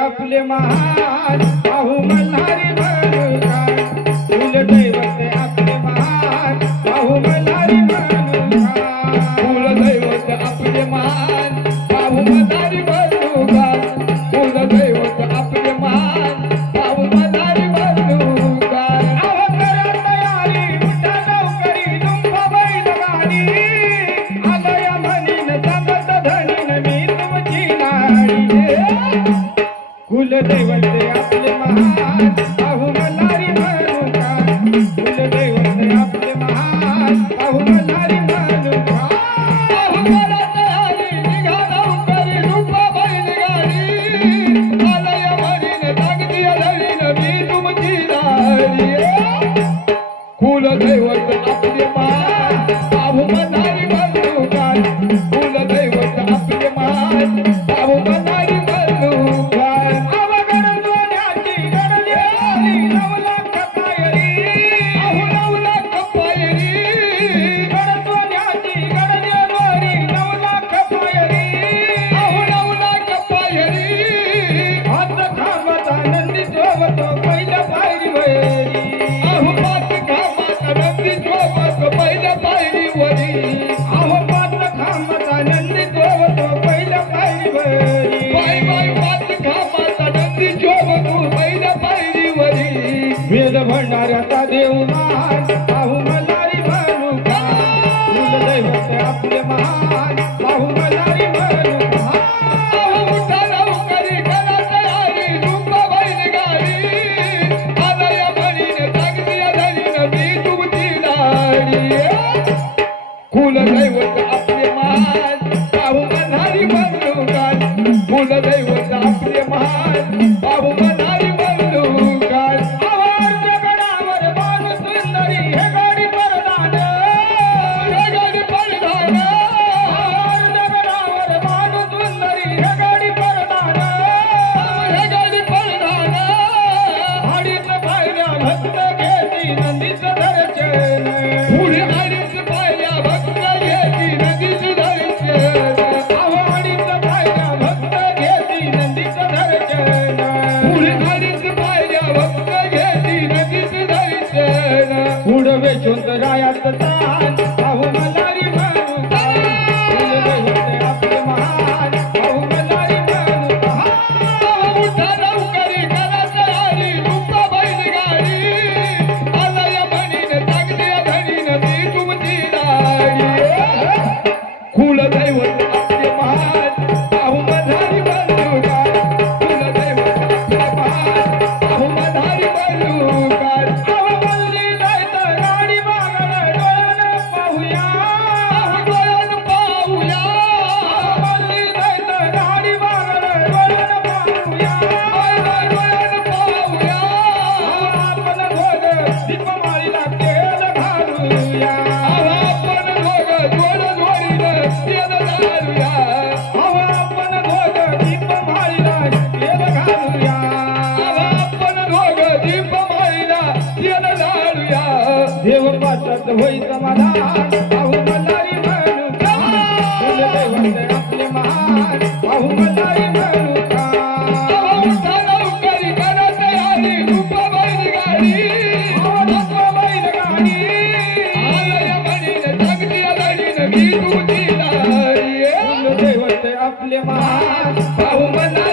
आपले महान पाहू मल्हारी म्हणूका कुलदैवत आपले महान पाहू मल्हारी म्हणूका कुलदैवत आपले महान पाहू मल्हारी म्हणूका कुलदैवत आपले महान पाहू मल्हारी म्हणूका अवघड तयारी उठा लवकरी तुंबा बैलगाडी आलया म्हणीन सांगत धनीन मी तुमची नाडी कुलदैवत आपले महान पाहू मल्हारी म्हणूका कुलदैवत आपले महान पाहू मल्हारी म्हणूका अवघड तयारी निघा लवकरी रुपा बैलगाडी आलया म्हणीन सांगती धनीन मी तुमची नाडी कुलदैवत आपले महान पाहू मल्हारी म्हणूका कुलदैवत आपले महान पाहू मल्हारी म्हणूका वेद भंडाऱ्याचा देव महान पाहू मल्हारी म्हणूका कुलदैवत आपले महान पाहू मल्हारी म्हणूका उठा लवकरी करा तयारी रुपा बैलगाडी आलया म्हणीन सांगती धनीन मी तुमची नाडी कुलदैवत आपले महान पाहू मल्हारी म्हणूका कुलदैवत आपले महान पाहू मल्हारी म्हणूका भक्त घेती करूया देवपाशात होई समाधान पाहू मल्हारी म्हणू का कुलदैवत आपले महान पाहू मल्हारी म्हणू का लवकरी करत आली खूप बैलगाडी बैलगाडी आलय म्हणीन जगती लढीन मी तुझी दारी कुलदैवत आपले महान पाहू मला